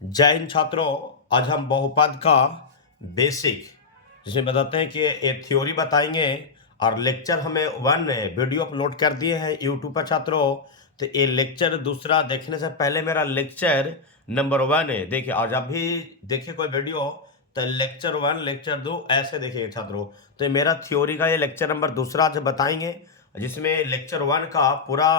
जय हिंद छात्रों। आज हम बहुपद का बेसिक जिसमें बताते हैं कि ये थ्योरी बताएंगे और लेक्चर हमें वन वीडियो अपलोड कर दिए हैं यूट्यूब पर छात्रों। तो ये लेक्चर दूसरा देखने से पहले मेरा लेक्चर नंबर वन है, देखिए। और जब भी देखिए कोई वीडियो तो लेक्चर वन लेक्चर दो ऐसे देखिए छात्रों। तो ये मेरा थ्योरी का ये लेक्चर नंबर दूसरा आज बताएंगे, जिसमें लेक्चर वन का पूरा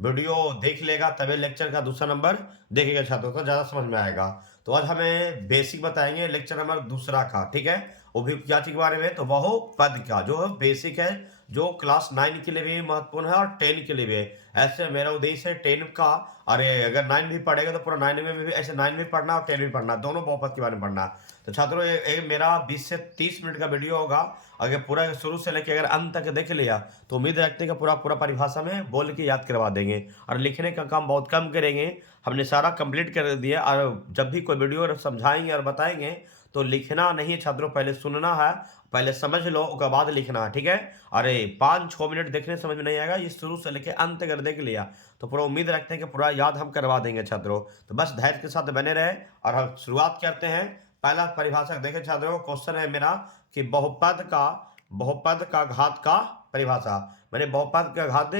वीडियो देख लेगा तभी लेक्चर का दूसरा नंबर देखेगा छात्रों, तो ज़्यादा समझ में आएगा। तो आज हमें बेसिक बताएंगे लेक्चर नंबर दूसरा का, ठीक है। वो भी क्या चीज के बारे में, तो बहुपद का जो बेसिक है, जो क्लास 9 के लिए भी महत्वपूर्ण है और 10 के लिए भी है। ऐसे मेरा उद्देश्य है 10 का, अरे अगर 9 भी पढ़ेगा तो पूरा 9 में भी ऐसे 9 भी पढ़ना और 10 भी पढ़ना, दोनों बहुपद के बारे में पढ़ना। तो छात्रों ये मेरा 20 से 30 मिनट का वीडियो होगा। अगर पूरा शुरू से लेकर अगर अंत तक देख लिया तो उम्मीद रखते हैं कि पूरा पूरा परिभाषा में बोल के याद करवा देंगे और लिखने का काम बहुत कम करेंगे। हमने सारा कंप्लीट कर दिया और जब भी कोई वीडियो समझाएंगे और बताएंगे तो लिखना नहीं है छात्रों, पहले सुनना है, पहले समझ लो उसके बाद लिखना है, ठीक है। अरे 5-6 मिनट देखने समझ में नहीं आएगा, ये शुरू से लेकर अंत तक देख लिया तो पूरा उम्मीद रखते हैं कि पूरा याद हम करवा देंगे छात्रों। तो बस धैर्य के साथ बने रहे और हम शुरुआत करते हैं। पहला परिभाषा देखें छात्रों, क्वेश्चन है मेरा कि बहुपद का घात का परिभाषा। मैंने बहुपद का घात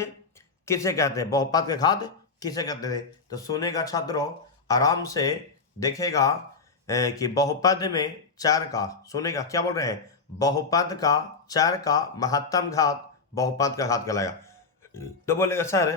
किसे कहते हैं, बहुपद का घात किसे कहते हैं। तो सुनेगा छात्रों, आराम से देखेगा कि बहुपद में चार का, सुनेगा क्या बोल रहे हैं, बहुपद का चार का महत्तम घात बहुपद का घात कहलाएगा। तो बोलेगा सर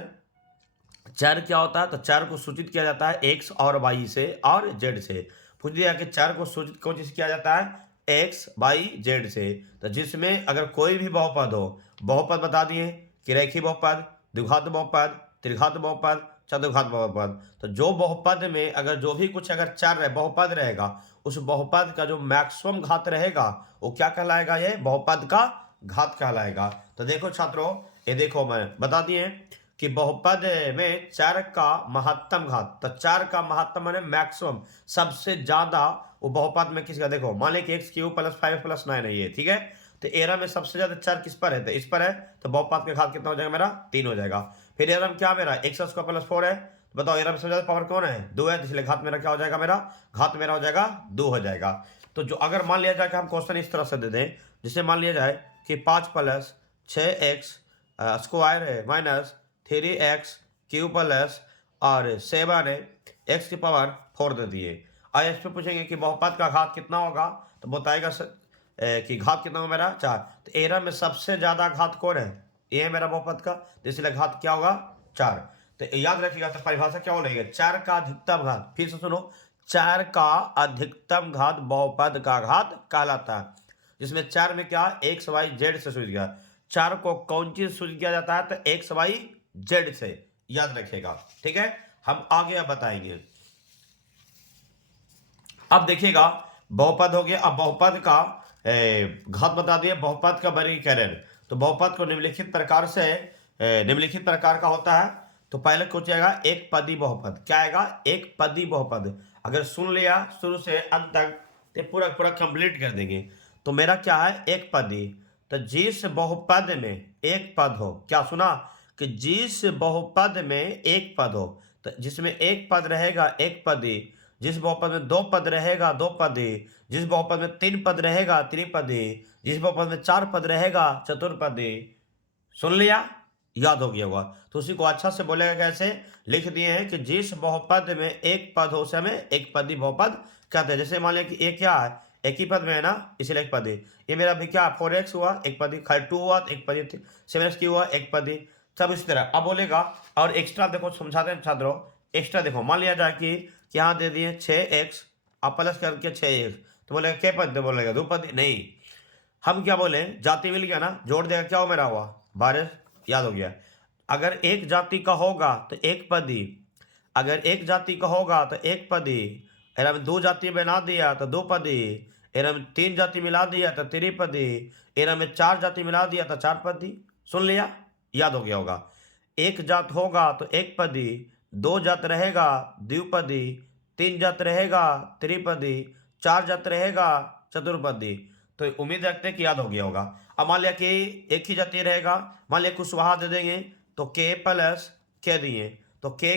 चर क्या होता है, तो चर को सूचित किया जाता है एक्स और वाई से और जेड से। पूछ दिया कि चर को सूचित कौन चीज किया जाता है, एक्स वाई जेड से। तो जिसमें अगर कोई भी बहुपद हो, बहुपद बता दिए कि रेखी बहुपद, द्विघात बहुपद, त्रिघात बहुपद, चतुर्घात बहुपद। तो जो बहुपद में अगर जो भी कुछ अगर चर है बहुपद रहेगा, उस बहुपद का जो मैक्सिमम घात रहेगा वो क्या कहलाएगा, ये बहुपद का घात कहलाएगा। तो देखो छात्रों, ये देखो मैं बता दिए कि बहुपद में चार का महत्तम घात, तो चार का महत्तम माने मैक्सिमम सबसे ज्यादा वो बहुपद में किसका, देखो मान लीजिए कि एक्स क्यू प्लस 5 प्लस 9 है ये, ठीक है। तो एरा में सबसे ज्यादा चार किस पर है, तो इस पर है। तो बहुपद का घात कितना हो जाएगा मेरा, 3 हो जाएगा। फिर एरा में क्या मेरा एक्स स्क्वायर प्लस 4 है, तो बताओ एरा में सबसे ज्यादा पावर कौन है, 2 है, तो इसलिए घात मेरा क्या हो जाएगा, मेरा घात मेरा हो जाएगा 2 हो जाएगा। तो जो अगर मान लिया जाए कि हम क्वेश्चन इस तरह से दे दें, जिसे मान लिया जाए कि 5 प्लस 6x स्क्वायर है माइनस 3x क्यू प्लस और 7 एक्स की पावर 4 दे दिए। आइए इस पे पूछेंगे कि बहुपद का घात कितना होगा, तो बताएगा कि घात कितना होगा मेरा 4। तो एरा में सबसे ज्यादा घात कौन है, ये है मेरा बहुपद का, तो इसलिए घात क्या होगा 4। तो याद रखिएगा, तो परिभाषा क्या बोलेंगे, 4 का अधिकतम घात, फिर से सुनो, 4 का अधिकतम घात बहुपद का घात कहलाता है। जिसमें 4 में क्या एक्स वाई जेड से सूचित किया, 4 को कौन चीज सूचित किया जाता है, तो एक्स वाई जेड से, याद रखिएगा, ठीक है। हम आगे अब बताएंगे। अब देखिएगा बहुपद हो गया, अब बहुपद का घात बता दिए, बहुपद का वर्गीकरण। तो बहुपद को निम्नलिखित प्रकार से निम्नलिखित प्रकार का होता है। तो पहले कुछ आएगा एक पदी बहुपद, क्या आएगा, एक पदी बहुपद। अगर सुन लिया शुरू से अंत तक तो पूरा पूरा कंप्लीट कर देंगे। तो मेरा क्या है, एक पदी। तो जिस बहुपद में एक पद हो, क्या सुना, कि जिस बहुपद में एक पद हो, तो जिसमें एक पद रहेगा एक पदी, जिस बहुपद में दो पद रहेगा दो पदी, जिस बहुपद में 3 पद रहेगा त्रिपदी, जिस बहुपद में 4 पद रहेगा चतुर्पदी। सुन लिया, याद हो गया होगा। तो उसी को अच्छा से बोलेगा कैसे, लिख दिए हैं कि जिस बहुपद में एक पद हो उसे हमें एक पदी बहुपद कहते हैं। जैसे मान लिया कि एक क्या है, एक ही पद में है ना, इसलिए एक पदी। ये मेरा भी क्या 4x हुआ एक पदी, 2 हुआ एक पदी, 7x हुआ एक पदी, सब इसी तरह। अब बोलेगा और एक्स्ट्रा देखो समझाते हैं छात्रों, एक्स्ट्रा देखो मान लिया जाए कि यहाँ दे दिए 6x अब प्लस करके 6x, तो बोलेगा क्या पद, बोलेगा दो पद, नहीं हम क्या बोले, जाति मिल गया ना, जोड़ देगा क्या हो मेरा हुआ 12, याद हो गया। अगर एक जाति का होगा तो एक पदी, अगर एक जाति का होगा तो एक पदी, एरा में 2 जाति बना दिया तो 2 पदी, एरा में 3 जाति मिला दिया तो त्रिपदी, एरा में 4 जाति मिला दिया तो 4 पदी। सुन लिया, याद हो गया होगा। एक जात होगा तो एक पदी, 2 जात रहेगा द्विपदी, 3 जात रहेगा त्रिपदी, 4 जात रहेगा चतुर्पदी। तो उम्मीद रखते हैं कि याद हो गया होगा। अब मान लिया कि एक ही जाति रहेगा, मान लिया कुशवाहा दे देंगे तो के प्लस के दिए, तो के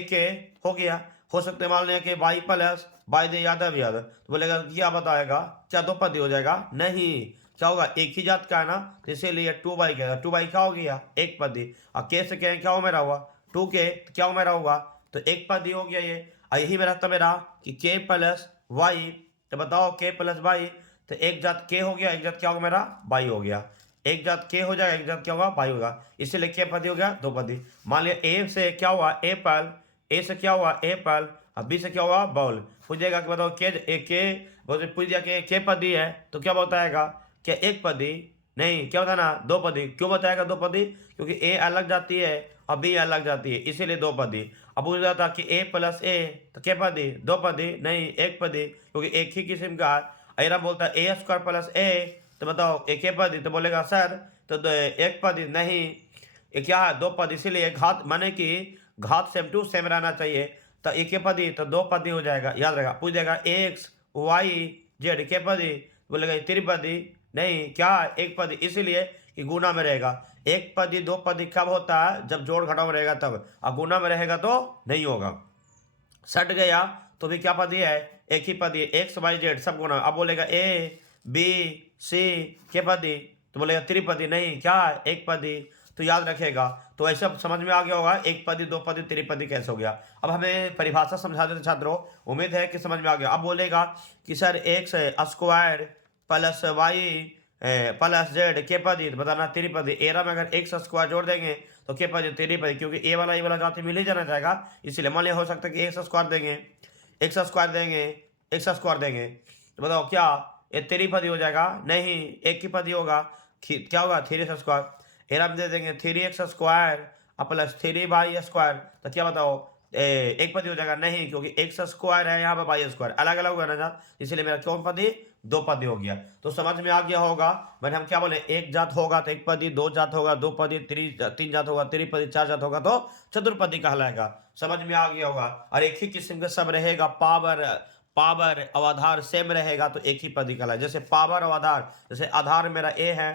हो गया, हो सकते हैं मान लिया कि वाई प्लस वाई दे यादव यादव, तो बोलेगा क्या बताएगा, क्या दो पदी हो जाएगा, नहीं क्या होगा, एक ही जात का है ना, तो इसीलिए टू बाई कहेगा, टू बाई क्या हो गया, एक पदी। और के से कहें क्या हो मेरा हुआ, टू के, तो क्या हो मेरा होगा, तो एक पदी हो गया ये। और यही मेरा था मेरा कि के प्लस वाई, तो बताओ के प्लस वाई, तो एक जात के हो गया, एक जात क्या होगा मेरा, वाई हो गया। एक जात के हो जाएगा, एक जात क्या होगा, वाई होगा, इसीलिए के पदी हो गया, दो पदी। मान लिया ए से क्या हुआ, एप्पल, ए से क्या हुआ, एप्पल, अब बी से क्या हुआ, बॉल। पूछेगा कि बताओ के बोलते पूछ दिया कि के पदी है, तो क्या बताएगा, क्या एक पदी, नहीं क्या बताना, दो पदी। क्यों बताएगा दो पदी, क्योंकि ए अलग जाती है और बी अलग जाती है, इसीलिए दो पदी। अब पूछ रहा था कि ए प्लस ए, तो क्या पदी, दो पदी, नहीं एक पदी, क्योंकि एक ही किस्म का। अरा बोलता है ए स्क्वायर प्लस ए, तो बताओ एक ही पदी, तो बोलेगा सर तो एक पदी नहीं, ये क्या है, दो पद, इसीलिए घात माने कि घात सेम टू सेम रहना चाहिए, तो एक ही पदी तो दो पदी हो जाएगा, याद रहेगा। पूछ देगा एक्स वाई जेड के पदी, बोलेगा त्रिपदी, नहीं क्या एक पदी, इसीलिए कि गुना में रहेगा। एक पदी दो पदी कब होता है, जब जोड़ घटाव में रहेगा तब, और गुना में रहेगा तो नहीं होगा। सट गया तो भी क्या पदी है, एक ही पदी, एक्स वाई जेड सब गुना। अब बोलेगा ए बी सी के पदी, तो बोलेगा त्रिपदी, नहीं क्या एक पदी, तो याद रखेगा। तो ऐसा समझ में आ गया होगा, एक पदी दो पदी त्रिपदी कैसे हो गया। अब हमें परिभाषा समझा देते छात्रों, उम्मीद है कि समझ में आ गया। अब बोलेगा कि sir X square plus Y plus Z के पदी, तो बताना त्रिपदी। एरा में अगर एक्स स्क्वायर जोड़ देंगे तो के पदी त्रिपदी, क्योंकि ए वाला जाति मिल ही जाना जाएगा, इसलिए मान लिया हो सकता है कि एक्स स्क्वायर देंगे, एक्स स्क्वायर देंगे, एक्स स्क्वायर देंगे, तो बताओ क्या ये त्रिपदी हो जाएगा, नहीं एक ही पदी होगा, क्या होगा थ्री एक्स स्क्वायर। एरा में दे देंगे three X square plus three Y square, तो क्या बताओ एक पदी हो जाएगा, नहीं क्योंकि एक्स स्क्वायर है यहाँ पर वाई स्क्वायर अलग अलग हुआ ना, इसलिए मेरा कौन पदी, दो पदी हो गया। तो समझ में आ गया होगा, मैंने हम क्या बोले, एक जात होगा तो एक पदी, दो जात होगा दो पदी, तीन जात होगा त्रिपदी, चार जात होगा तो चतुर्पदी कहलाएगा। समझ में आ गया होगा। और एक ही किस्म का सब रहेगा, पावर पावर और आधार सेम रहेगा तो एक ही पदी कहलाएगा। जैसे पावर और आधार, जैसे आधार मेरा ए है,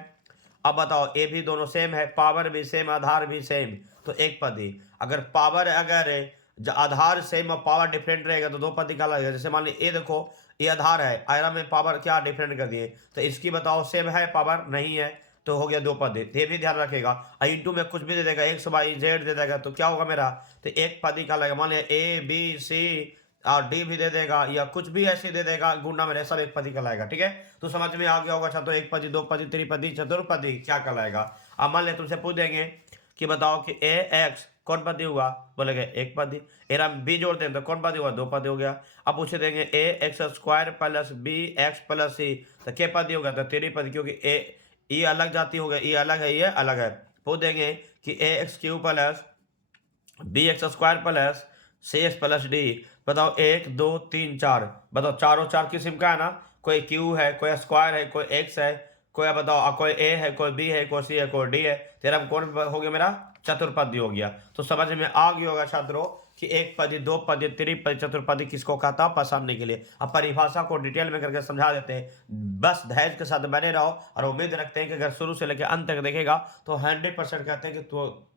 अब बताओ ए भी दोनों सेम है, पावर भी सेम आधार भी सेम, तो एक पदी। अगर पावर अगर आधार सेम और पावर डिफरेंट रहेगा तो दो पदी का लगेगा। जैसे मान लीजिए ये देखो, ये आधार है, आयरा में पावर क्या डिफरेंट कर दिए, तो इसकी बताओ सेम है पावर नहीं है, तो हो गया दो पदी। ये भी ध्यान रखेगा। इंटू में कुछ भी दे देगा, एक्स वाई जेड दे देगा, तो क्या होगा मेरा, तो एक पदी का लगेगा। मान लिया ए बी सी और डी भी दे देगा, या कुछ भी ऐसे दे देगा, गुणा में सब एक पदी कहलाएगा। ठीक है, तो समझ में आ गया होगा छात्रों, एक पदी दो पदी त्रिपदी चतुर्पदी क्या कहलाएगा। अब मान लिया तुमसे पूछ देंगे कि बताओ कि ए एक्स कौन पदी हुआ, बोलेगे एक पदी। एरा बी जोड़ते हैं तो कौन पदी हुआ, दो पदी हो गया। अब पूछे देंगे A X square plus B X plus C, तो क्या पदी होगा, तो त्रिपदी, क्योंकि ए ये अलग जाती हो गया, ये अलग है ये अलग है। पूछ देंगे कि A X cube plus B X square plus C X plus D, बताओ एक दो तीन चार, बताओ चारों चार किस्म का है ना, कोई क्यू है, कोई स्क्वायर है, कोई एक्स है, कोई बताओ कोई ए है, कोई बी है, कोई सी है, कोई डी है, तेरा कौन हो गया मेरा, चतुर्पदी हो गया। तो समझ में आ गया होगा छात्रों कि एक पदी दो पदी त्रिपदी चतुर्पदी किसको कहता है, पसंदने के लिए। अब परिभाषा को डिटेल में करके समझा देते हैं, बस धैर्य के साथ बने रहो, और उम्मीद रखते हैं कि अगर शुरू से लेकर अंत तक देखेगा तो 100% कहते हैं कि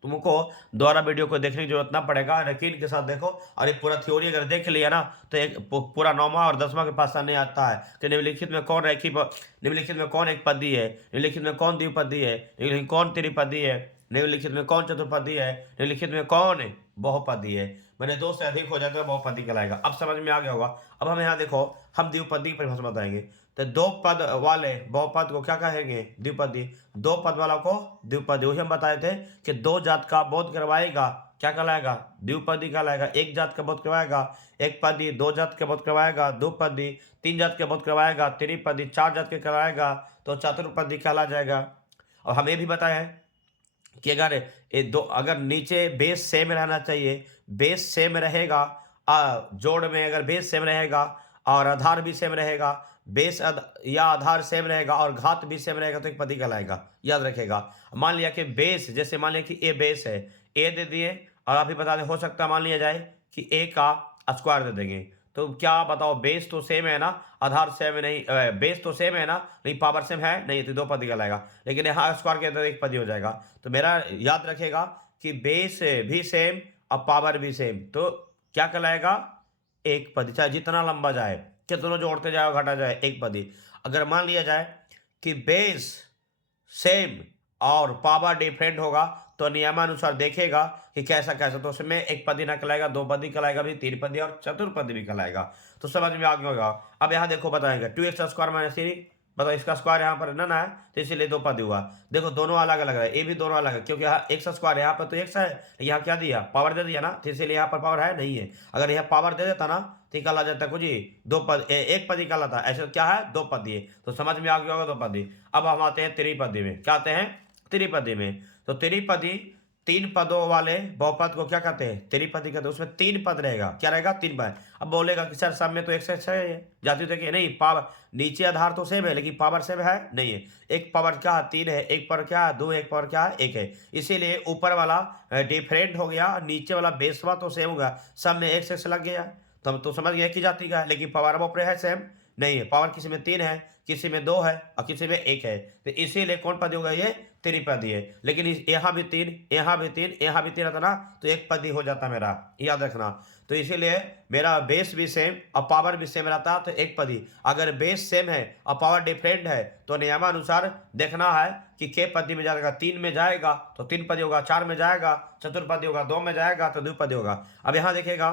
तुमको दोबारा वीडियो को देखने की जरूरत ना पड़ेगा, यकीन के साथ देखो। और एक पूरा थ्योरी अगर देख लिया ना, तो एक पूरा 9वां और 10वां के पास नहीं आता है कि निम्नलिखित में कौन रेखी, निम्नलिखित में कौन एक पदी है, निम्नलिखित में कौन द्विपदी है, निम्नलिखित कौन त्रिपदी है, निम्नलिखित में कौन चतुर्पदी है, निम्नलिखित में कौन बहुपदी है। मैंने दो से अधिक हो जाता है बहुपदी कहलाएगा। अब समझ में आ गया होगा। अब हम यहाँ देखो, हम द्विपदी की परिभाषा बताएंगे, तो दो पद वाले बहुपद को क्या कहेंगे, द्विपदी। दो पद वाला को द्विपदी, वही हम बताए थे कि दो जात का बोध करवाएगा क्या कहलाएगा, द्विपदी कहलाएगा। एक जात का बोध करवाएगा एक पदी, दो जात के बोध करवाएगा दो पदी, तीन जात के बोध करवाएगा त्रिपदी, चार जात के करवाएगा तो चतुर्पदी कहला जाएगा। और हम ये भी बताया है कि अगर ये दो, अगर नीचे बेस सेम रहना चाहिए, बेस सेम रहेगा, जोड़ में अगर बेस सेम रहेगा और आधार भी सेम रहेगा, या आधार सेम रहेगा और घात भी सेम रहेगा, तो एक पदी कहलाएगा, याद रखेगा। मान लिया कि बेस, जैसे मान लिया कि ए बेस है, ए दे दिए, और अभी बता दें हो सकता है मान लिया जाए कि ए का स्क्वायर दे देंगे, तो क्या बताओ बेस तो सेम है ना, आधार सेम नहीं, बेस तो सेम है ना, नहीं पावर सेम है नहीं, तो दो पदी कहलाएगा। लेकिन यहाँ स्क्वायर के तो एक पदी हो जाएगा। तो मेरा याद रखेगा कि बेस भी सेम और पावर भी सेम, तो क्या कहलाएगा, एक पदी, चाहे जितना लंबा जाए, कितना जोड़ते जाए घटा जाए, एक पदी। अगर मान लिया जाए कि बेस सेम और पावर डिफरेंट होगा तो नियमानुसार देखेगा कि कैसा कैसा, तो उसमें एक पदी ना कहलाएगा, दो पदी कहलाएगा, भी तीन पदी और चतुर्पदी भी कहलाएगा। तो समझ में आ गया होगा। अब यहाँ देखो बताएंगे 2x² माइनस 3, बताओ इसका स्क्वायर यहाँ पर ना है तो इसीलिए दो पद हुआ। देखो दोनों अलग अलग है, ये भी दोनों अलग है क्योंकि यहाँ x² यहाँ पर तो x है, यहाँ क्या दिया, पावर दे दिया ना, तो इसीलिए यहाँ पर पावर है नहीं है। अगर यहाँ पावर दे देता ना तो कहला जाता कुछ ही दो पद, एक पदी कहलाता, ऐसे क्या है, दो पदी है। तो समझ में आ गया होगा दो पदी। अब हम आते हैं त्रिपदी में। क्या आते हैं, त्रिपदी में। तो त्रिपदी तीन पदों वाले बहुपद को क्या कहते हैं, त्रिपदी कहते हैं। उसमें तीन पद रहेगा, क्या रहेगा, तीन पद। अब बोलेगा कि सर सब में तो एक से है, जाती देखिए नहीं, पावर नीचे आधार तो सेम है लेकिन पावर सेम है नहीं है। एक पावर क्या है, तीन है, एक पावर क्या है, दो, एक पावर क्या है, एक है। इसीलिए ऊपर वाला डिफरेंट हो गया, नीचे वाला बेसवा तो सेम होगा, सब में एक से लग गया। तब तो समझ गया कि जाति का है, लेकिन पावर ऊपर है सेम नहीं है। पावर किसी में तीन है, किसी में दो है और किसी में एक है, तो इसीलिए कौन पदी होगा, ये त्रिपदी है। लेकिन यहाँ भी तीन, यहाँ भी तीन, यहाँ भी तीन रहता ना तो एक पदी हो जाता मेरा, याद रखना। तो इसीलिए मेरा बेस भी सेम और पावर भी सेम रहता तो एक पदी। अगर बेस सेम है और पावर डिफरेंट है तो नियमानुसार देखना है कि के पदी में जाएगा, तीन में जाएगा तो तीन पदी होगा, चार में जाएगा चतुर्पदी होगा, दो में जाएगा तो द्विपदी होगा। अब यहाँ देखेगा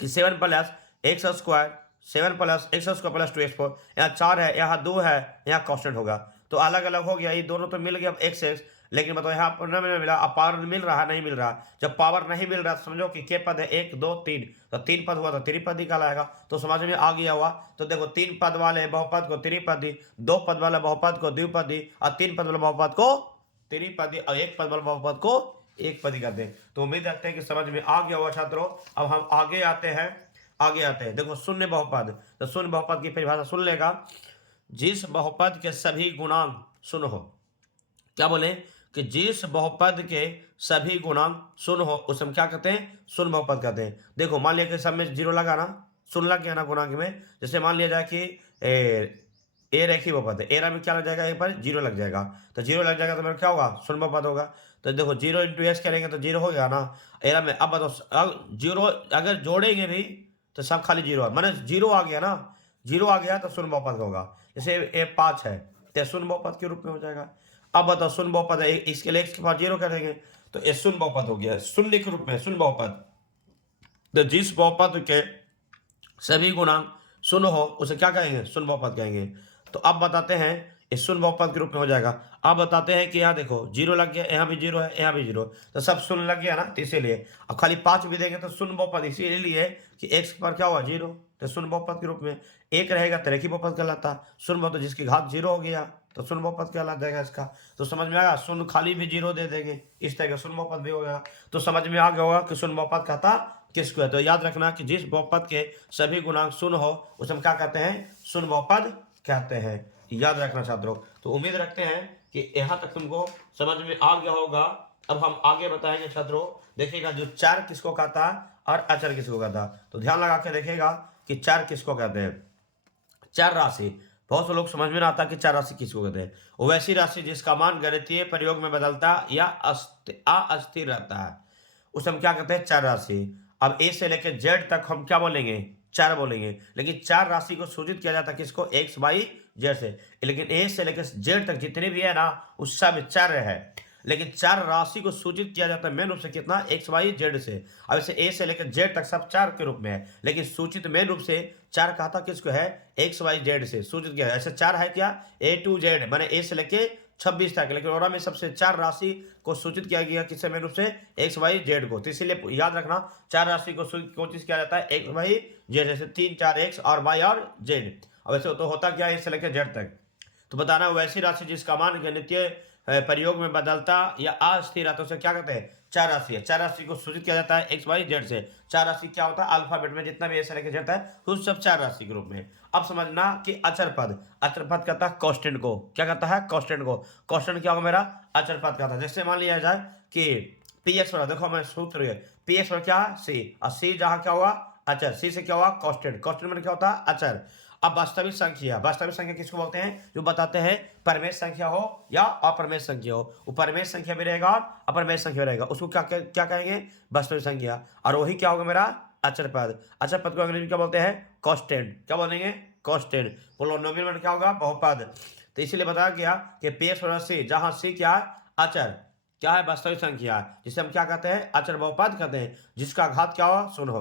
कि 7 plus x², 7 plus x² plus 2x4, यहाँ 4 है, यहाँ 2 है, यहाँ कांस्टेंट होगा तो अलग अलग हो गया। ये दोनों तो मिल गया x, लेकिन बताओ यहाँ पर नहीं मिला। अब पावर मिल रहा, नहीं मिल रहा। जब पावर नहीं मिल रहा तो समझो कि के पद है, 1 2 3, तो तीन पद हुआ तो त्रिपदी कहलाएगा। तो समझ में आ गया हुआ। तो देखो तीन पद वाले बहुपद को त्रिपदी, दो पद वाले बहुपद को द्विपदी और तीन पद वाले बहुपद को त्रिपदी और एक पद वाले बहुपद को एक पदी करते हैं। तो उम्मीद रखते हैं कि समझ में आ गया हुआ छात्रों। अब हम आगे आते हैं, देखो शून्य बहुपद। तो शून्य बहुपद की परिभाषा सुन लेगा, जिस बहुपद के सभी गुणांक शून्य हो। क्या बोले कि जिस बहुपद के सभी गुणांक शून्य हो उसे हम क्या कहते हैं, शून्य बहुपद कहते हैं। देखो मान लिया कि सब में जीरो लगा ना, शून्य लग गया ना गुणांक में। जैसे मान लिया जाए कि ए रेखी बहुपद है, एरा में क्या लग जाएगा, यहाँ पर जीरो लग जाएगा। तो जीरो लग जाएगा तो मेरा क्या होगा, शून्य बहुपद होगा। तो देखो 0 × s करेंगे तो जीरो हो गया ना एरा में। अब बताओ जीरो अगर जोड़ेंगे भी तो सब खाली जीरो है, माने जीरो आ गया ना, जीरो आ गया तो शून्य बहुपद होगा। जैसे ए 5 है तो शून्य बहुपद के रूप में हो जाएगा। अब बताओ शून्य बहुपद है, इसके लिए x के पास जीरो करेंगे तो ये शून्य बहुपद हो गया, शून्य के रूप में शून्य बहुपद। तो जिस बहुपद के सभी गुणांक शून्य हो उसे क्या कहेंगे, शून्य बहुपद कहेंगे। तो अब बताते हैं इस शून्य बहुपद के रूप में हो जाएगा। अब बताते हैं कि यहाँ देखो जीरो लग गया, यहाँ भी जीरो है, यहाँ भी जीरो, तो सब शून्य लग गया ना, तो इसीलिए अब खाली 5 भी देंगे तो शून्य बहुपद इसीलिए कि x पर क्या हुआ, जीरो, तो शून्य बहुपद के रूप में। एक रहेगा तो रेखी बहुपद कहलाता, शून्य बहुपद जिसकी घात जीरो हो गया तो शून्य बहुपद कहला जाएगा इसका। तो समझ में आया, शून्य खाली भी जीरो दे देंगे, इस तरह का शून्य बहुपद भी हो गया। तो समझ में आ गया होगा कि शून्य बहुपद कहता किसको है। तो याद रखना कि जिस बहुपद के सभी गुणांक शून्य हो उसे हम क्या कहते हैं, शून्य बहुपद कहते हैं। याद रखना छात्रों। तो उम्मीद रखते हैं कि यहाँ तक तुमको समझ में आ गया होगा। अब हम आगे बताएंगे छात्रों, देखिएगा जो चार किसको कहता है और अचर किसको कहता है। तो ध्यान लगा के देखिएगा कि चार किसको कहते हैं। चार राशि, बहुत से लोग समझ में ना आता कि चार राशि किसको कहते हैं। वो वैसी राशि जिसका मान गणितीय प्रयोग में बदलता या अस्थिर रहता है उसे हम क्या कहते हैं, चार राशि। अब ए से लेकर जेड तक हम क्या बोलेंगे, चार बोलेंगे। लेकिन चार राशि को सूचित किया जाता है किसको, एक्स वाई जेड से। लेकिन ए से लेकर जेड तक जितने भी है ना उस सब चार है। लेकिन चार राशि को सूचित किया जाता है मेन रूप से कितना, एक्स वाई जेड से। अब इसे ए से लेकर जेड तक सब चार के रूप में है, लेकिन सूचित मेन रूप से चार कहता किसको है, एक्स वाई जेड से सूचित किया है। ऐसे चार है क्या, ए टू जेड, माने ए से लेके 26 तक। लेकिन और में सबसे चार राशि को सूचित किया गया किससे, मेन रूप से एक्स वाई जेड को। तो इसीलिए याद रखना चार राशि को सूचित किया जाता है एक्स वाई जेड, जैसे 3 4 एक्स और वाई और जेड। अब ऐसे तो होता क्या है, ए से लेकर जेड तक। तो बताना वैसी राशि जिसका मान गणितीय प्रयोग में बदलता या अस्थिर रहता है उसे क्या कहते हैं, चार राशि है। चार राशि को सूचित किया जाता है एक्स वाई जेड से। चार राशि क्या होता है, अल्फाबेट में जितना भी ए से लेकर जेड है उस सब चार राशि के रूप में। अब समझना कि अचर पद, अचर पद कहता है कांस्टेंट को, क्या कहता है, कांस्टेंट को। कांस्टेंट क्या होगा मेरा, अचर पद कहता है। जैसे मान लिया जाए कि पी एक्स पर, देखो मैं सूत्र है, पी एक्स पर क्या है, सी, और सी जहाँ क्या हुआ, अचर, सी से क्या हुआ, कांस्टेंट। कांस्टेंट में क्या होता है, अचर। अब वास्तविक संख्या, वास्तविक संख्या किसको बोलते हैं, जो बताते हैं परमेय संख्या हो या अप्रमेय संख्या हो। वो परमेय संख्या भी रहेगा और अपरमेय संख्या रहेगा, उसको क्या क्या कहेंगे, वास्तविक संख्या। और वही क्या होगा मेरा, अचर पद। अचर पद को अंग्रेजी में क्या बोलते हैं? कांस्टेंट। क्या बोलेंगे? कांस्टेंट। पोलिनोमियल में क्या होगा? बहुपद। तो इसीलिए बताया गया कि PS और C, जहां C क्या है? अचर। क्या है? वास्तविक संख्या है, जिसे हम क्या कहते हैं? अचर बहुपद कहते हैं, जिसका घात क्या हो? शून्य हो।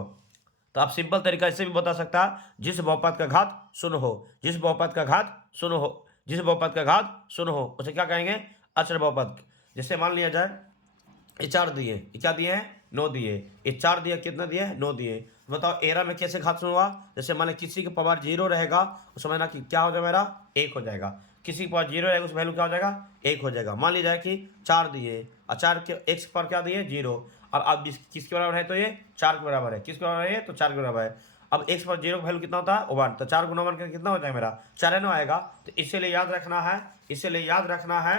तो आप सिंपल तरीका इससे भी बता सकता है, जिस बहुपद का घात शून्य हो, जिस बहुपद का घात शून्य हो, जिस बहुपद का घात शून्य हो, उसे क्या कहेंगे? अचर बहुपद। जैसे मान लिया जाए ये 4 दिए, ये क्या दिए हैं? 9 दिए। ये 4 दिया, कितना दिए? 9 दिए। बताओ एरा में कैसे घात शून्य हुआ? जैसे मान लो किसी के पावर 0 रहेगा, उस समझना कि क्या हो जाएगा? मेरा 1 हो जाएगा। किसी के पास 0 रहेगा, उस वैल्यू क्या हो जाएगा? 1 हो जाएगा। मान लीजिए कि 4 दिए और 4 के x पर क्या दिए? 0। और अब किसके बराबर है? तो ये 4 के बराबर है। किसके बराबर है? ये तो 4 के बराबर है। अब x पर 0 का वैल्यू कितना होता है? 1। तो 4 गुना 1 का कितना हो जाएगा? मेरा 4 ना आएगा। तो इसीलिए याद रखना है, इसीलिए याद रखना है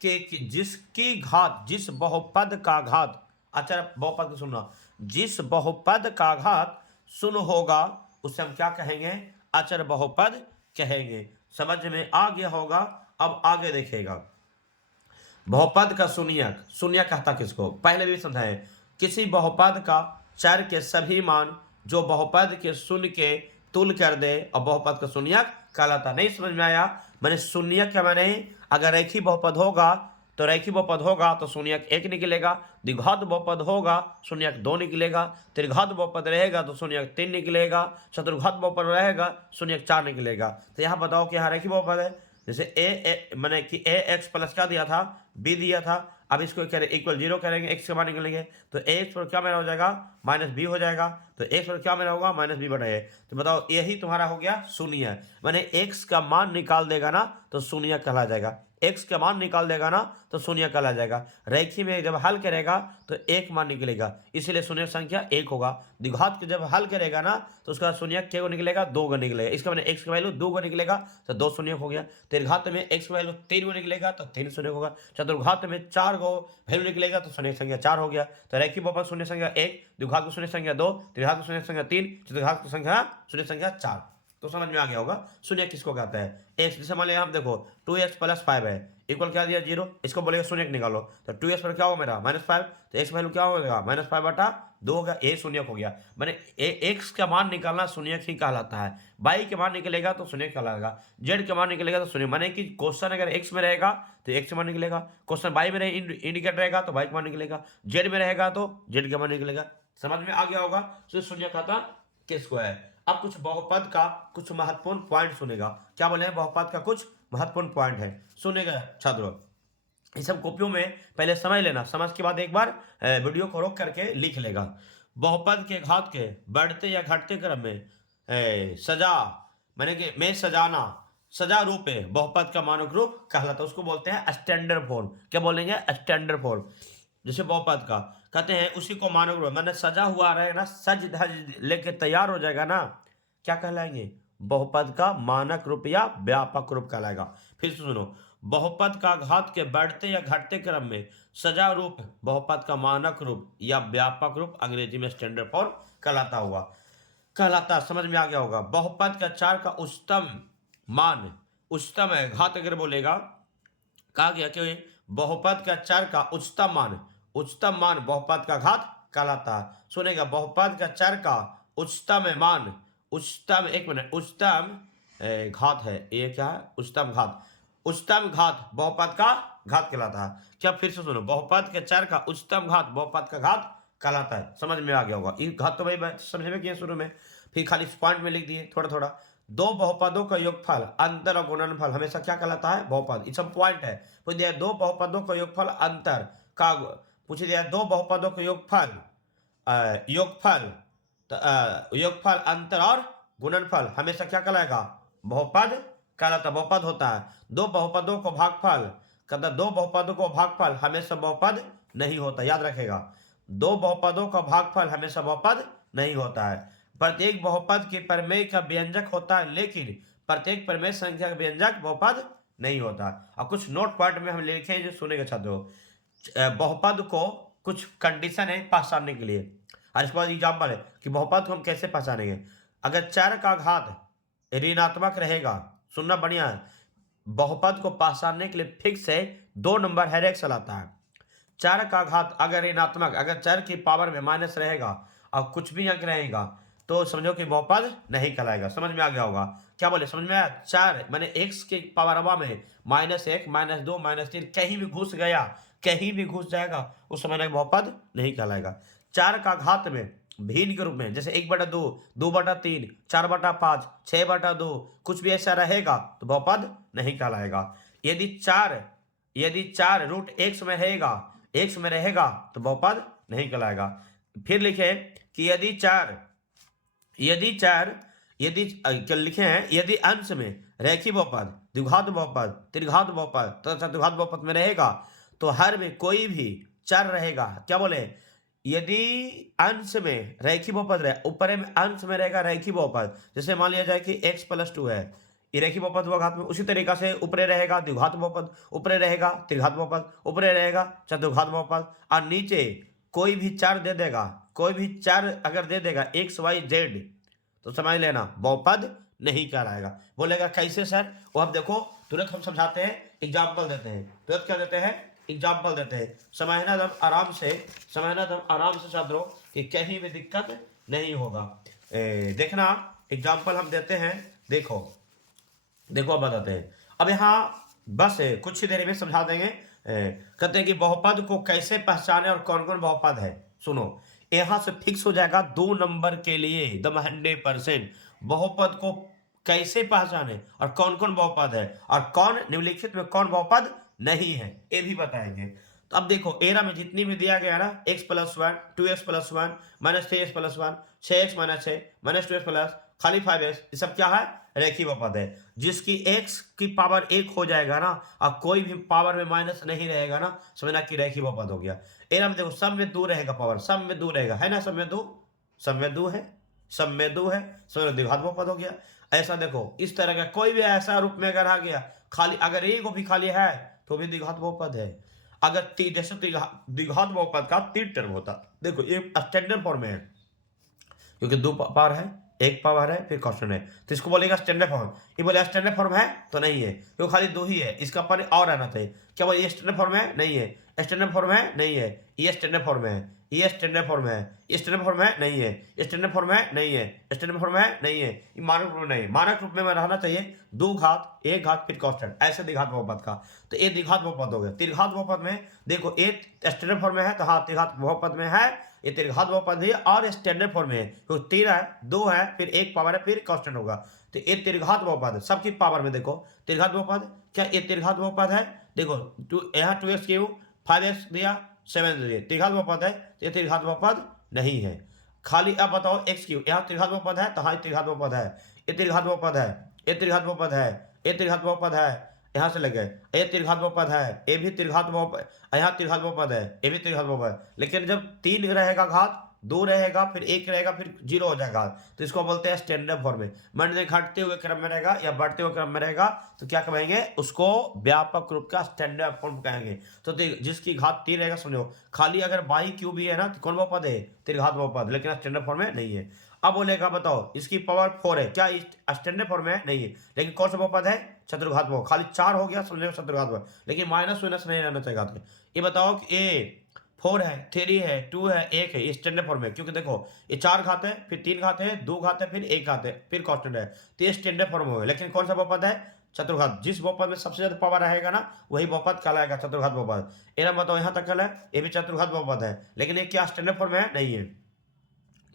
कि जिसकी घात, जिस बहुपद का घात, अच्छा बहुपद को सुनना, जिस बहुपद का घात शून्य होगा उसे हम क्या कहेंगे? अचर बहुपद कहेंगे। समझ में आ गया होगा। अब आगे देखिएगा, बहुपद का शून्यक। शून्यक कहता किसको? पहले भी समझाए, किसी बहुपद का चर के सभी मान जो बहुपद के शून्य के तुल्य कर दे और बहुपद का शून्यक कहलाता। नहीं समझ में आया? मैंने शून्यक क्या माने? अगर रेखी बहुपद होगा तो रेखी बहुपद होगा तो शून्यक 1 निकलेगा। द्विघात बहुपद होगा शून्यक 2 निकलेगा। त्रिघात बहुपद रहेगा तो शून्यक 3 निकलेगा। चतुर्घात बहुपद रहेगा शून्यक 4 निकलेगा। तो यहाँ बताओ कि यहाँ रेखी बहुपद है। जैसे ए मैंने कि ए एक्स प्लस क्या दिया था? बी दिया था। अब इसको कह रहे इक्वल 0 करेंगे, एक्स के मान निकलेंगे तो ए एक्स पर क्या मेरा हो जाएगा? माइनस बी हो जाएगा। तो एक्स पर क्या मेरा होगा? माइनस बी बढ़े। तो बताओ यही तुम्हारा हो गया शून्य। मैंने एक्स का मान निकाल देगा ना तो शून्य कहला जाएगा। एक्स का मान निकाल देगा ना तो शून्य कहला जाएगा। रेखी में जब हल करेगा तो एक मान निकलेगा, इसीलिए शून्य संख्या 1 होगा। द्विघात के जब हल करेगा ना तो उसका शून्य क्या को निकलेगा? 2 को निकलेगा। इसका मैंने एक्स का वैल्यू 2 को निकलेगा तो 2 शून्य हो गया। त्रिघात में एक्स का वैल्यू 3 को निकलेगा तो 3 शून्य होगा। चतुर्घात में 4 को वैल्यू निकलेगा तो शून्य संख्या 4 हो गया। तो रेखी बहुपद शून्य संख्या 1, द्विघात की शून्य संख्या 2, त्रिघात की शून्य संख्या 3, चतुर्घात की संख्या शून्य संख्या 4। तो समझ में आ गया होगा शून्य किसको कहते हैं? एक्स। जैसे मान लिया हम देखो 2x प्लस 5 है इक्वल क्या दिया? 0। इसको बोलेगा शून्य निकालो तो 2x पर क्या होगा मेरा? -5। तो x वैल्यू क्या होगा? -5/2 होगा। ए शून्य हो गया। मैंने एक्स का मान निकालना शून्य ही कहलाता है। वाई के मान निकलेगा तो शून्य कहलाएगा। जेड के मान निकलेगा तो शून्य। माने कि क्वेश्चन अगर एक्स में रहेगा तो एक्स के मान निकलेगा। क्वेश्चन वाई में इंडिकेट रहेगा तो वाई का मान निकलेगा। जेड में रहेगा तो जेड का मान निकलेगा। समझ में आ गया होगा। तो शून्य खाता किसको है? अब कुछ बहुपद का कुछ महत्वपूर्ण पॉइंट सुनेगा। क्या बोले? बहुपद का कुछ महत्वपूर्ण पॉइंट है, सुनेगा छात्रों। ये सब कॉपियों में पहले समझ लेना, समझ के बाद एक बार वीडियो को रोक करके लिख लेगा। बहुपद के घात के बढ़ते या घटते क्रम में सजा माने कि में सजाना, सजा रूप है बहुपद का मानक रूप कहलाता है। उसको बोलते हैं स्टैंडर्ड फॉर्म। क्या बोलेंगे? Standard form. जैसे बहुपद का कहते हैं उसी को मानक रूप, मैंने सजा हुआ रहेगा ना, सज धज लेके तैयार हो जाएगा ना, क्या कहलाएंगे? बहुपद का मानक रूप या व्यापक रूप कहलाएगा। फिर से सुनो, बहुपद का घात के बढ़ते या घटते क्रम में सजा रूप बहुपद का मानक रूप या व्यापक रूप अंग्रेजी में स्टैंडर्ड फॉर्म कहलाता। समझ में आ गया होगा। बहुपद का 4 का उच्चतम मान, उच्चतम है घात अगर बोलेगा, कहा गया कि बहुपद का 4 का उच्चतम मान बहुपद का घात कहलाता है। सुनेगा, बहुपद का 4 का उच्चतम मान, उच्चतम, एक मिनट, उच्चतम घात है ये, क्या है? उच्चतम घात। उच्चतम घात बहुपद का घात कहलाता है। क्या? फिर से सुनो, बहुपद के 4 का उच्चतम घात बहुपद का घात कहलाता है। समझ में आ गया होगा। ये घात तो भाई समझ में किया शुरू में, फिर खाली पॉइंट में लिख दिए थोड़ा थोड़ा। दो बहुपदों का योगफल, अंतर और गुणनफल हमेशा क्या कहलाता है? बहुपद। ये सब पॉइंट है। पूछ दिया दो बहुपदों का योगफल अंतर का, पूछ दिया दो बहुपदों का योगफल अंतर और गुणनफल हमेशा क्या कहलाएगा? बहुपद कहलाता। बहुपद होता है। दो बहुपदों को भागफल, कहता दो बहुपदों को भागफल हमेशा बहुपद नहीं होता। याद रखेगा, दो बहुपदों का भागफल हमेशा बहुपद नहीं होता है। प्रत्येक बहुपद के प्रमेय का व्यंजक होता है, लेकिन प्रत्येक प्रमेय संख्या का व्यंजक बहुपद नहीं होता। और कुछ नोट पॉइंट में हम लिखे जो सुनेगा छात्रों, बहुपद को कुछ कंडीशन है पहचानने के लिए। और इसके बाद एग्जाम्पल है कि बहुपद को हम कैसे पहचानेंगे। अगर 4 का घात ऋणात्मक रहेगा, सुनना बढ़िया है, बहुपद को पहचानने के लिए फिक्स है 2 नंबर हर एक चलाता है। 4 का घात अगर ऋणात्मक, अगर 4 की पावर में माइनस रहेगा और कुछ भी अंक रहेगा तो समझो कि बहुपद नहीं कहलाएगा। समझ में आ गया होगा? क्या बोले, समझ में आया? 4 माने एक्स के पावरवा में -1 -2 -3 कहीं भी घुस गया, कहीं भी घुस जाएगा, उस समय बहुपद नहीं कहलाएगा। 4 का घात में भिन्न के रूप में, जैसे 1/2, 2/3, 4/5, 6/2, कुछ भी ऐसा रहेगा तो बहुपद नहीं कहलाएगा। यदि 4 रूट एक्स में रहेगा तो बहुपद नहीं कहलाएगा। फिर लिखे कि क्या लिखे हैं, यदि अंश में रेखीय बहुपद, द्विघात बहुपद, त्रिघात बहुपद तथा चतुर्घात बहुपद में रहेगा तो हर में कोई भी चर रहेगा। क्या बोले, यदि अंश में रेखीय बहुपद रहे, ऊपर में अंश में रहेगा रेखीय बहुपद, जैसे मान लिया जाए कि x + 2 है, ये रेखीय बहुपद हुआ घात में, उसी तरीका से ऊपरे रहेगा द्विघात बहुपद, ऊपरे रहेगा त्रिघात बहुपद, ऊपरे रहेगा चतुर्घात बहुपद, और नीचे कोई भी चर दे देगा, कोई भी चर अगर दे देगा x y z तो समझ लेना बहुपद नहीं कहलाएगा। बोलेगा कैसे सर? वो अब देखो तुरंत हम समझाते हैं, एग्जाम्पल देते हैं, तुरंत क्या देते हैं, एग्जाम्पल देते हैं। समझना दम आराम से छात्रों कि कहीं भी दिक्कत नहीं होगा। देखना एग्जाम्पल हम देते हैं, देखो अब बताते हैं। अब यहाँ बस कुछ ही देर में समझा देंगे। कहते हैं कि बहुपद को कैसे पहचाने और कौन कौन बहुपद है। सुनो, यहां से फिक्स हो जाएगा 2 नंबर के लिए एकदम 100%। बहुपद को कैसे पहचाने और कौन कौन बहुपद है और कौन निम्नलिखित में कौन बहुपद नहीं है, ये भी बताएंगे। तो अब देखो एरा में जितनी भी दिया गया ना, x + 1, 2x + 1, -3x + 1, 6x - 6, -2x plus खाली 5x, ये सब क्या है, रेखीय बहुपद है। जिसकी x की पावर 1 हो जाएगा ना और कोई भी पावर में माइनस नहीं रहेगा ना, समझना कि रेखीय बहुपद हो गया। एरा में देखो सब में 2 रहेगा, पावर सब में 2 रहेगा, है ना, सब में 2 है, समझो द्विघात बहुपद हो गया। ऐसा देखो इस तरह का कोई भी ऐसा रूप में अगर आ गया, खाली अगर एक भी खाली है तो भी द्विघात बहुपद है। अगर जैसे द्विघात बहुपद का 3 टर्म होता, देखो ये स्टैंडर्ड फॉर्म में है क्योंकि 2 पावर है, 1 पावर है, फिर कांस्टेंट है, तो इसको बोलेगा स्टैंडर्ड फॉर्म। ये बोले स्टैंडर्ड फॉर्म है तो नहीं है, क्योंकि खाली 2 ही है, इसका पर और आना चाहिए। क्या बोले ये स्टैंडर्ड फॉर्म है, नहीं है, स्टैंडर्ड फॉर्म है, नहीं है, ये स्टैंडर्ड फॉर्म है, ये स्टैंडर्ड फॉर्म है, ये स्टैंडर्ड फॉर्म है, नहीं है, स्टैंडर्ड फॉर्म है, नहीं है, स्टैंडर्ड फॉर्म है, नहीं है, ये मानक रूप नहीं, मानक रूप में रहना चाहिए 2 घात 1 घात फिर कांस्टेंट, ऐसे द्विघात बहुपद का। तो ये द्विघात बहुपद हो गया। त्रिघात बहुपद में देखो एक स्टैंडर्ड फॉर्म में है तो हाँ त्रिघात बहुपद में है, ये त्रिघात बहुपद है और स्टैंडर्ड फॉर्म में है, तो 3 है, 2 है, फिर 1 पावर है, फिर कांस्टेंट होगा। तो ये त्रिघात बहुपद है, सबकी पावर में देखो त्रिघात बहुपद। क्या ये त्रिघात बहुपद है? देखो यहाँ 2x3 5x दिया 7 दिया, त्रिघात बहुपद है, ये त्रिघात बहुपद नहीं है। खाली अब बताओ x3 यहाँ त्रिघात बहुपद है तो हाँ त्रिघात बहुपद है, ये त्रिघात बहुपद है, ये त्रिघात बहुपद है, ये त्रिघात बहुपद है, यहाँ से लगे ये त्रिघात बहुपद है, ये भी त्रिघात बहुपद, यहाँ त्रिघात बहुपद है, ये भी त्रिघात बहुपद है। लेकिन जब 3 रहेगा घात, 2 रहेगा, फिर 1 रहेगा, फिर 0 हो जाएगा, तो इसको बोलते हैं स्टैंडर्ड फॉर्म में। मान घटते हुए क्रम में रहेगा या बढ़ते हुए क्रम में रहेगा तो क्या कहेंगे, उसको व्यापक रूप का स्टैंडर्ड फॉर्म कहेंगे। तो जिसकी घात 3 रहेगा, समझो खाली अगर बाई क्यू भी है ना तो कौन बहुपद है, त्रिघात बहुपद, लेकिन स्टैंडर्ड फॉर्म में नहीं है। अब बोलेगा बताओ इसकी पावर 4 है, क्या स्टैंडर्ड फॉर्म में नहीं है, लेकिन कौन सा बहुपद है, चतुर्घात बहुपद, खाली 4 हो गया, समझो चतुर्घात बहुपद, लेकिन माइनस नहीं रहना चाहिए। ये बताओ कि ये 4 है, 3 है, 2 है, 1 है, ये स्टैंडर्ड फॉर्म में, क्योंकि देखो ये 4 घात है, फिर 3 घात है, 2 घात है, फिर 1 घात है, फिर कांस्टेंट है, तो ये स्टैंडर्ड फॉर्म हो गया। लेकिन कौन सा बहुपद है, चतुर्घात। जिस बहुपद में सबसे ज्यादा पावर रहेगा ना वही बहुपद कहलाएगा चतुर्घात बहुपद। ये बताओ यहाँ तक है, ये भी चतुर्घात बहुपद है, लेकिन ये क्या स्टैंडर्ड फॉर्म में है, नहीं है।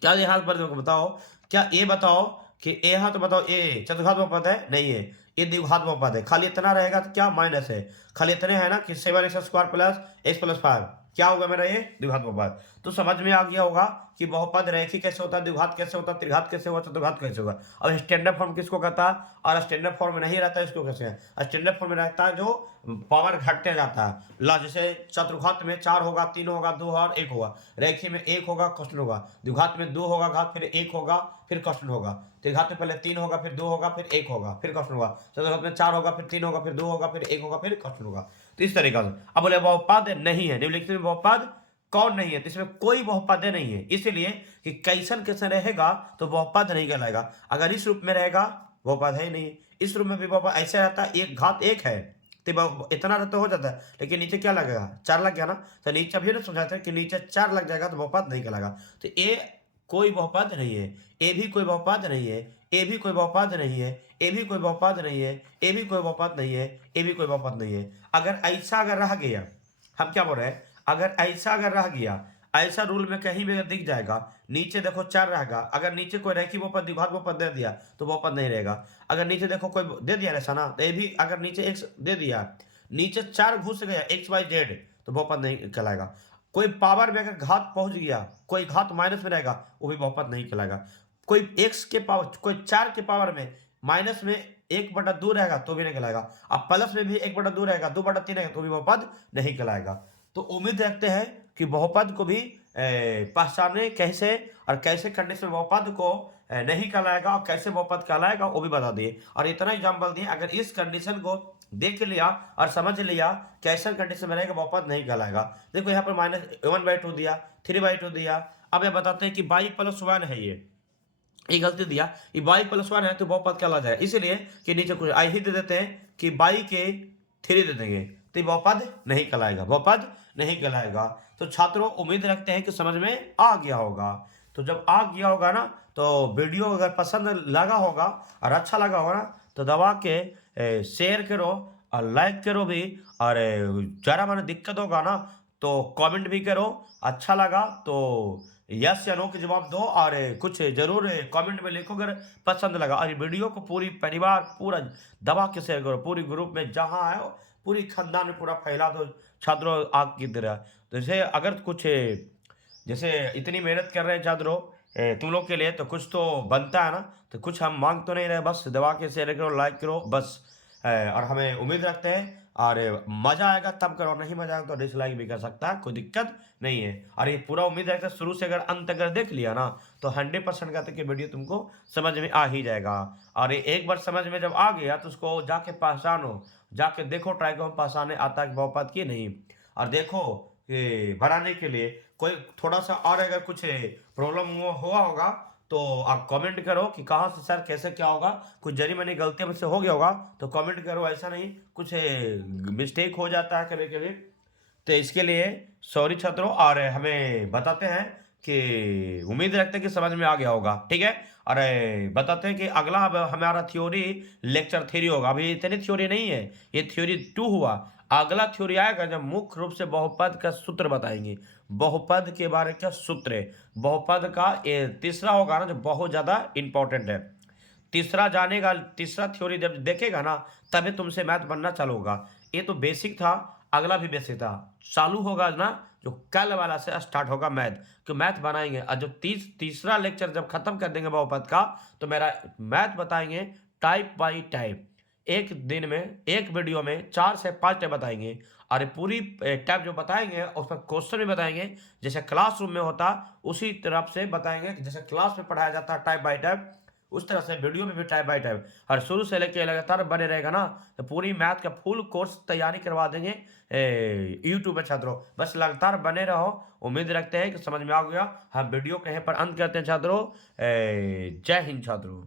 क्या यहाँ पर बताओ, क्या ये बताओ कि यहाँ तो बताओ ये चतुर्घात बहुपद है, नहीं है, ये द्विघात बहुपद है। खाली इतना रहेगा तो क्या माइनस है, खाली इतने है ना कि 7x² + x + 5 क्या होगा मेरा, ये द्विघात बहुपद। तो समझ में आ गया होगा कि बहुपद रेखीय कैसे होता है, द्विघात कैसे होता है, त्रिघात कैसे होगा, चतुर्घात कैसे होगा। अब स्टैंडर्ड फॉर्म किसको कहता है, और स्टैंडर्ड फॉर्म में नहीं रहता है इसको कैसे है, स्टैंडर्ड फॉर्म में रहता है जो पावर घटते जाता है। ला जैसे चतुर्घात में 4 होगा, 3 होगा, 2 और 1 होगा, रेखीय में 1 होगा, कांस्टेंट होगा, द्विघात में 2 होगा घात, फिर 1 होगा, फिर कांस्टेंट होगा, त्रिघात में पहले 3 होगा, फिर 2 होगा, फिर 1 होगा, फिर कांस्टेंट होगा, चतुर्घात में 4 होगा, फिर 3 होगा, फिर 2 होगा, फिर 1 होगा, फिर कांस्टेंट होगा। तो इस तरीके से अब बोले बहुपद नहीं है, निम्नलिखित में बहुपद कौन नहीं है, तो इसमें कोई बहुपद नहीं है, इसलिए कि कैसन कैसे रहेगा तो बहुपद नहीं कहलाएगा। अगर इस रूप में रहेगा बहुपद है ही नहीं, इस रूप में भी बहुपद ऐसे रहता है, 1 घात 1 है तो इतना रहता हो जाता है, लेकिन नीचे क्या लगेगा, 4 लग गया ना, तो नीचे अभी ना समझाते हैं कि नीचे 4 लग जाएगा तो बहुपद नहीं कहलाएगा। तो ये कोई बहुपद नहीं है, ए भी कोई बहुपद नहीं है, ए भी कोई बहुपद नहीं है, ए भी कोई बहुपद नहीं है, ए भी कोई बहुपद नहीं है, ए भी कोई बहुपद नहीं है। अगर ऐसा अगर रह गया, हम क्या बोल रहे हैं, अगर ऐसा अगर रह गया, ऐसा रूल में कहीं भी अगर दिख जाएगा, नीचे देखो 4 रहेगा, अगर नीचे कोई रेखी बहुपद द्विघात बहुपद दे दिया तो बहुपद नहीं रहेगा। अगर नीचे देखो कोई दे दिया ऐसा ना, तो ये भी अगर नीचे x दे दिया, नीचे 4 घुस गया x y z, तो बहुपद नहीं कहलाएगा। कोई पावर में अगर घात पहुंच गया, कोई घात माइनस में रहेगा, वो भी बहुपद नहीं कहलाएगा। कोई x के पावर, कोई 4 के पावर में माइनस में 1/2 रहेगा तो भी नहीं कहलाएगा। अब प्लस में भी 1/2 रहेगा, 2/3 रहेगा तो भी बहुपद नहीं कहलाएगा। तो उम्मीद रखते हैं कि बहुपद को भी पहचाने कैसे, और कैसे कंडीशन बहुपद को नहीं कहलाएगा और कैसे बहुपद कहलाएगा वो भी बता दिए। और इतना एग्जाम्पल दिए, अगर इस कंडीशन को देख लिया और समझ लिया कैसे कंडीशन में रहेगा बहुपद नहीं कहलाएगा। देखो यहाँ पर -1/2 दिया, 3/2 दिया। अब ये बताते हैं कि y+1 है, ये गलती दिया, ये y+1 है तो बहुपद कहला जाए, इसलिए कि नीचे कुछ आई ही दे देते हैं कि y के 3 दे देंगे तो ये बहुपद नहीं कहलाएगा, बहुपद नहीं कहलाएगा। तो छात्रों उम्मीद रखते हैं कि समझ में आ गया होगा। तो जब आ गया होगा ना, तो वीडियो अगर पसंद लगा होगा और अच्छा लगा होगा ना, तो दबा के शेयर करो और लाइक करो भी, और ज़रा मैंने दिक्कत होगा ना तो कमेंट भी करो। अच्छा लगा तो यस या नो के जवाब दो, और कुछ जरूर कमेंट में लिखो अगर पसंद लगा। और वीडियो को पूरी परिवार पूरा दबा के शेयर करो, पूरी ग्रुप में जहाँ है पूरी खानदान में पूरा फैला दो छात्रों आग की तरह। तो जैसे अगर कुछ जैसे इतनी मेहनत कर रहे हैं छात्रों तुम लोग के लिए, तो कुछ तो बनता है ना, तो कुछ हम मांग तो नहीं रहे, बस दबा के शेयर करो, लाइक करो बस। और हमें उम्मीद रखते हैं, और मजा आएगा तब करो, नहीं मजा आएगा तो डिसलाइक भी कर सकता है, कोई दिक्कत नहीं है। और ये पूरा उम्मीद रखते हैं शुरू से अगर अंत अगर देख लिया ना, तो 100% कहते हैं कि वीडियो तुमको समझ में आ ही जाएगा। और ये एक बार समझ में जब आ गया तो उसको जाके पहचानो, जाके देखो, ट्राई करो पहचाने आता है कि बहुपद की नहीं। और देखो कि बनाने के लिए कोई थोड़ा सा और अगर कुछ प्रॉब्लम हुआ होगा तो आप कमेंट करो कि कहाँ से सर कैसे क्या होगा, कुछ जरी मैंने गलती मुझसे हो गया होगा तो कमेंट करो, ऐसा नहीं कुछ मिस्टेक हो जाता है कभी कभी। तो इसके लिए सॉरी छात्रों, और हमें बताते हैं कि उम्मीद रखते हैं कि समझ में आ गया होगा, ठीक है। और बताते हैं कि अगला अब हमारा थ्योरी लेक्चर 3 होगा। अभी इतनी थ्योरी नहीं है, ये थ्योरी 2 हुआ। अगला थ्योरी आएगा जब मुख्य रूप से बहुपद का सूत्र बताएंगे, बहुपद के बारे का सूत्र, बहुपद का ये तीसरा होगा ना जो बहुत ज़्यादा इंपॉर्टेंट है। तीसरा जानेगा, तीसरा थ्योरी जब देखेगा ना तभी तुमसे मैथ बनना चालू होगा। ये तो बेसिक था, अगला भी बेसिक था, चालू होगा ना जो कल वाला से स्टार्ट होगा मैथ, कि मैथ बनाएंगे। और जो तीसरा लेक्चर जब खत्म कर देंगे बहुपद का, तो मेरा मैथ बताएंगे टाइप बाई टाइप, एक दिन में एक वीडियो में 4 से 5 टाइप बताएंगे। और पूरी टाइप जो बताएंगे उस पर क्वेश्चन भी बताएंगे, जैसे क्लासरूम में होता उसी तरफ से बताएंगे, जैसे क्लास में पढ़ाया जाता है टाइप बाई टाइप, उस तरह से वीडियो में भी टाइप बाई टाइप। और शुरू से लेकर लगातार बने रहेगा ना, तो पूरी मैथ का फुल कोर्स तैयारी करवा देंगे यूट्यूब पे छात्रों, बस लगातार बने रहो। उम्मीद रखते हैं कि समझ में आ गया। हम वीडियो कहीं पर अंत करते हैं छात्रों। जय हिंद छात्रों।